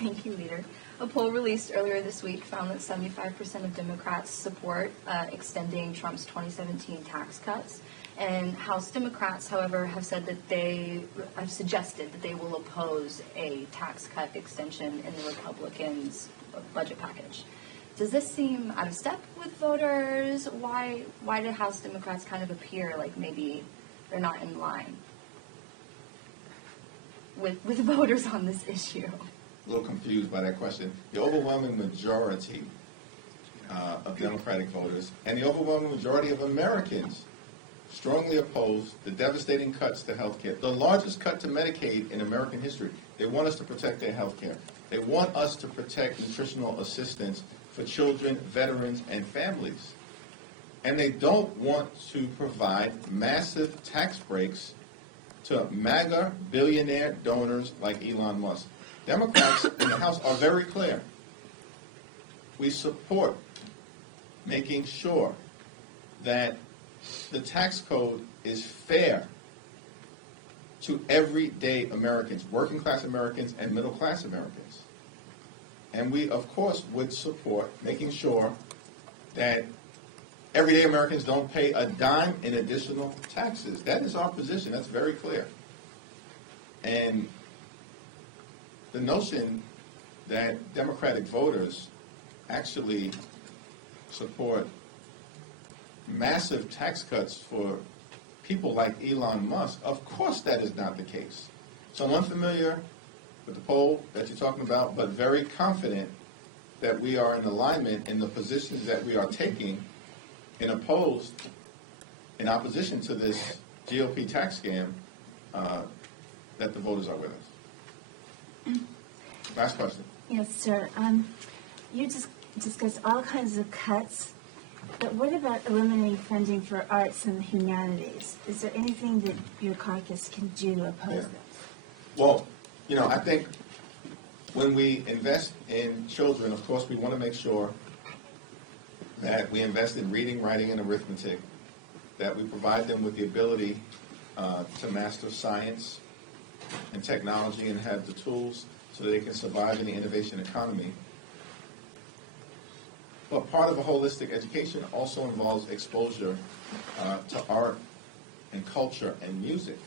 Thank you, Leader. A poll released earlier this week found that 75% of Democrats support extending Trump's 2017 tax cuts. And House Democrats, however, have said that they have suggested that they will oppose a tax cut extension in the Republicans' budget package. Does this seem out of step with voters? Why did House Democrats kind of appear like maybe they're not in line with voters on this issue? A little confused by that question. The overwhelming majority of Democratic voters and the overwhelming majority of Americans strongly oppose the devastating cuts to health care, the largest cut to Medicaid in American history. They want us to protect their health care. They want us to protect nutritional assistance for children, veterans, and families. And they don't want to provide massive tax breaks to MAGA billionaire donors like Elon Musk. Democrats in the House are very clear. We support making sure that the tax code is fair to everyday Americans, working class Americans and middle class Americans. And we, of course, would support making sure that everyday Americans don't pay a dime in additional taxes. That is our position. That's very clear. And the notion that Democratic voters actually support massive tax cuts for people like Elon Musk, of course that is not the case. So I'm unfamiliar with the poll that you're talking about, but very confident that we are in alignment in the positions that we are taking in opposition to this GOP tax scam, that the voters are with us. Last question. Yes, sir. You just discussed all kinds of cuts, but what about eliminating funding for arts and the humanities? Is there anything that your caucus can do to oppose this? Well, I think when we invest in children, of course, we want to make sure that we invest in reading, writing, and arithmetic, that we provide them with the ability to master science and technology and have the tools so that they can survive in the innovation economy. But part of a holistic education also involves exposure to art and culture and music.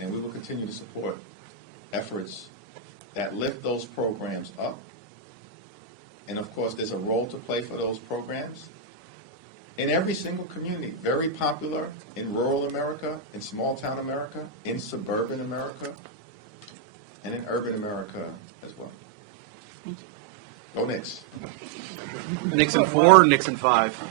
And we will continue to support efforts that lift those programs up. And of course, there's a role to play for those programs in every single community. Very popular in rural America, in small town America, in suburban America, and in urban America as well. Thank you. Go Knicks. Nixon 4, Nixon 5.